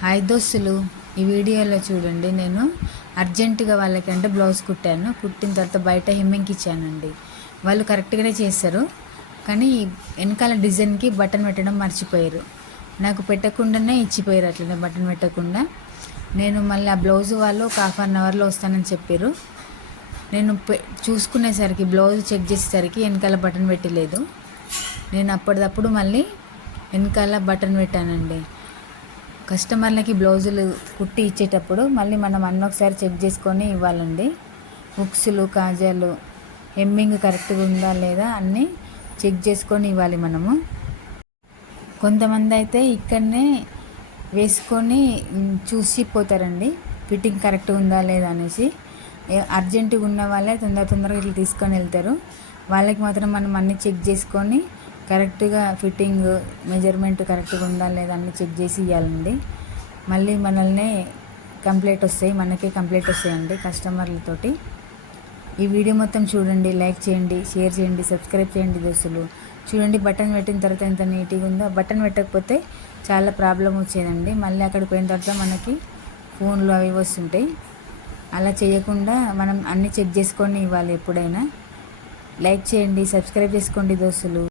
Hi దోస్తులు, ఈ వీడియోలో చూడండి. నేను అర్జెంటుగా వాళ్ళకంటే బ్లౌజ్ కుట్టాను. కుట్టిన తర్వాత బయట హెమ్మింగ్కి ఇచ్చానండి. వాళ్ళు కరెక్ట్గానే చేస్తారు, కానీ వెనకాల డిజైన్కి బటన్ పెట్టడం మర్చిపోయారు. నాకు పెట్టకుండానే ఇచ్చిపోయారు, అట్లనే బటన్ పెట్టకుండా. నేను మళ్ళీ ఆ బ్లౌజ్ వాళ్ళు ఒక ½ అవర్లో వస్తానని చెప్పారు. నేను చూసుకునేసరికి బ్లౌజ్ చెక్ చేసేసరికి వెనకాల బటన్ పెట్టలేదు. నేను అప్పటిదప్పుడు మళ్ళీ వెనకాల బటన్ పెట్టానండి. కస్టమర్లకి బ్లౌజులు కుట్టి ఇచ్చేటప్పుడు మళ్ళీ మనం అన్నీ ఒకసారి చెక్ చేసుకొని ఇవ్వాలండి. హుక్స్లు, కాజాలు, హెమ్మింగ్ కరెక్ట్గా ఉందా లేదా అన్నీ చెక్ చేసుకొని ఇవ్వాలి మనము. కొంతమంది అయితే ఇక్కడనే వేసుకొని చూసిపోతారండి, ఫిట్టింగ్ కరెక్ట్గా ఉందా లేదా అనేసి. అర్జెంటుగా ఉన్న వాళ్ళే తొందరగా ఇట్లా తీసుకొని వెళ్తారు. వాళ్ళకి మాత్రం మనం అన్నీ చెక్ చేసుకొని కరెక్ట్గా ఫిట్టింగ్, మెజర్మెంట్ కరెక్ట్గా ఉందా లేదా అన్నీ చెక్ చేసి ఇవ్వాలండి. మళ్ళీ మనల్ని కంప్లైంట్ వస్తాయి, మనకే కంప్లైంట్ వస్తాయండి కస్టమర్లతోటి. ఈ వీడియో మొత్తం చూడండి, లైక్ చేయండి, షేర్ చేయండి, సబ్స్క్రైబ్ చేయండి దోస్తులు. చూడండి, బటన్ పెట్టిన తర్వాత ఎంత నీట్గా ఉందో. బటన్ పెట్టకపోతే చాలా ప్రాబ్లం వచ్చేదండి. మళ్ళీ అక్కడికి పోయిన తర్వాత మనకి ఫోన్లు అవి వస్తుంటాయి. అలా చేయకుండా మనం అన్నీ చెక్ చేసుకొని ఇవ్వాలి ఎప్పుడైనా. లైక్ చేయండి, సబ్స్క్రైబ్ చేసుకోండి దోస్తులు.